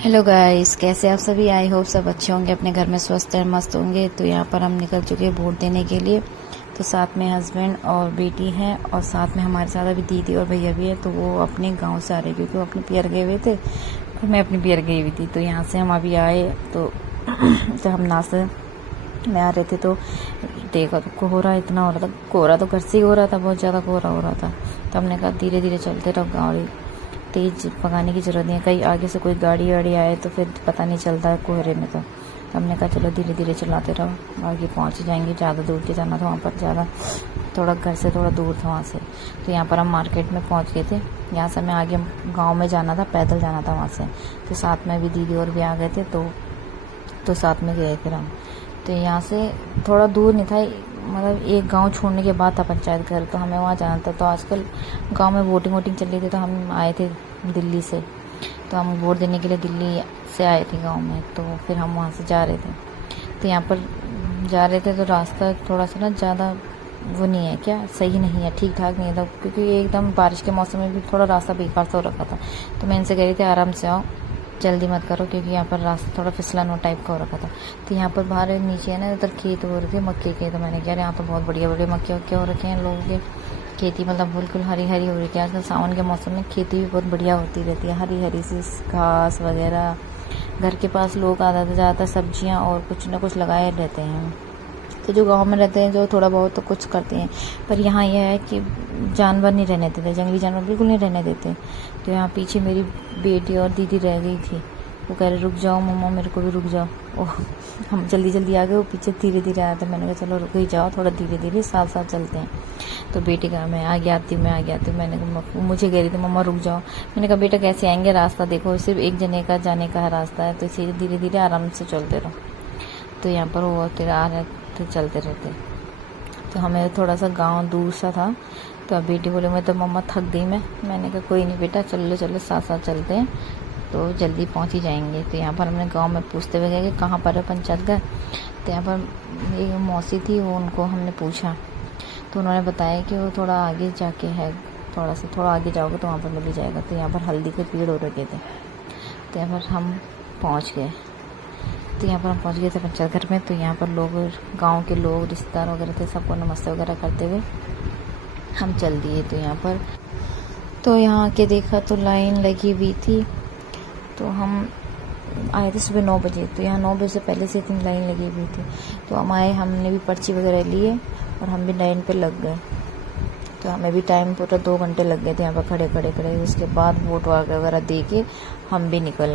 Hello guys, कैसे आप सभी। आई होप सब अच्छे होंगे, अपने घर में स्वस्थ और मस्त होंगे। तो यहाँ पर हम निकल चुके हैं वोट देने के लिए। तो साथ में हस्बैंड और बेटी हैं और साथ में हमारे साथ अभी दीदी और भैया भी है। तो वो अपने गांव से आ रहे क्योंकि वो अपने पियर गए हुए थे और मैं अपनी पियर गई हुई थी। तो यहाँ से हम अभी आए तो जब हम नाश्ते में आ रहे थे तो देखा तो कोहरा इतना हो रहा था। कोहरा तो घर से ही हो रहा था, बहुत ज़्यादा कोहरा हो रहा था। तो हमने कहा धीरे धीरे चलते रहो, गाड़ी तेज़ भगाने की ज़रूरत नहीं है, कहीं आगे से कोई गाड़ी वाड़ी आए तो फिर पता नहीं चलता है कोहरे में। तो हमने कहा चलो धीरे धीरे चलाते रहो, आगे पहुंच जाएंगे। ज़्यादा दूर के जाना था वहाँ पर, ज़्यादा थोड़ा घर से थोड़ा दूर था वहाँ से। तो यहाँ पर हम मार्केट में पहुँच गए थे। यहाँ से हमें आगे गाँव में जाना था, पैदल जाना था वहाँ से। तो साथ में भी दीदी और भी आ गए थे तो साथ में गए फिर हम। तो यहाँ से थोड़ा दूर नहीं था, मतलब एक गांव छोड़ने के बाद था पंचायत घर। तो हमें वहाँ जाना था। तो आजकल गांव में वोटिंग चल रही थी। तो हम आए थे दिल्ली से, तो हम वोट देने के लिए दिल्ली से आए थे गांव में। तो फिर हम वहाँ से जा रहे थे। तो यहाँ पर जा रहे थे तो रास्ता थोड़ा सा ना ज़्यादा वो नहीं है, क्या सही नहीं है, ठीक ठाक नहीं था, क्योंकि एकदम बारिश के मौसम में भी थोड़ा रास्ता बेकार सा हो रखा था। तो मैं इनसे कह रही थी आराम से आओ, जल्दी मत करो, क्योंकि यहाँ पर रास्ता थोड़ा फिसलन टाइप का हो रखा था। तो यहाँ पर बाहर नीचे है ना, उधर खेत हो रहे थे मक्के के। तो मैंने कहा यहाँ तो बहुत बढ़िया बढ़िया मक्के वक्के हो रखे हैं लोगों के। खेती मतलब बिल्कुल हरी हरी हो रही थी। आजकल सावन के मौसम में खेती भी बहुत बढ़िया होती रहती है, हरी हरी सी घास वगैरह। घर के पास लोग आधा से ज़्यादातर सब्जियाँ और कुछ ना कुछ लगाए रहते हैं। तो जो गांव में रहते हैं जो थोड़ा बहुत तो कुछ करते हैं, पर यहाँ यह है कि जानवर नहीं रहने देते, जंगली जानवर बिल्कुल नहीं रहने देते। तो यहाँ पीछे मेरी बेटी और दीदी रह गई थी। वो कह रहे रुक जाओ मम्मा, मेरे को भी रुक जाओ। ओह, हम जल्दी जल्दी आ गए, वो पीछे धीरे धीरे आया था। मैंने कहा चलो रुक ही जाओ, थोड़ा धीरे धीरे साथ साथ चलते हैं। तो बेटी कहा मैं आगे आती हूँ, मैं आगे आती हूँ। मैंने कहा मुझे कह रही थी मम्मा रुक जाओ। मैंने कहा बेटा कैसे आएंगे, रास्ता देखो, सिर्फ एक जने का जाने का है रास्ता है, तो इसीलिए धीरे धीरे आराम से चलते रहो। तो यहाँ पर वो तेरा आ रहे थे, चलते रहते। तो हमें थोड़ा सा गांव दूर सा था। तो अब बेटी बोले मैं तो मम्मा थक गई मैंने कहा कोई नहीं बेटा, चलो चलो साथ साथ चलते हैं, तो जल्दी पहुंच ही जाएंगे। तो यहाँ पर हमने गांव में पूछते हुए गए कि कहाँ पर है पंचायत घर। तो यहाँ पर एक मौसी थी, वो उनको हमने पूछा तो उन्होंने बताया कि वो थोड़ा आगे जाके है, थोड़ा आगे जाओगे तो वहाँ पर मिल जाएगा। तो यहाँ पर हल्दी के पेड़ हो रखे थे। तो यहाँ पर हम पहुँच गए। तो यहाँ पर हम पहुँच गए थे पंचायत घर में। तो यहाँ पर लोग, गांव के लोग, रिश्तेदार वगैरह थे, सबको नमस्ते वगैरह करते हुए हम चल दिए। तो यहाँ आके देखा तो लाइन लगी हुई थी। तो हम आए थे सुबह 9 बजे। तो यहाँ 9 बजे से पहले से इतनी लाइन लगी हुई थी। तो हम आए, हमने भी पर्ची वगैरह लिए और हम भी लाइन पे लग गए। तो हमें भी टाइम पूरा 2 घंटे लग गए थे यहाँ पर खड़े खड़े खड़े। उसके बाद वोट वगैरह दे के हम भी निकल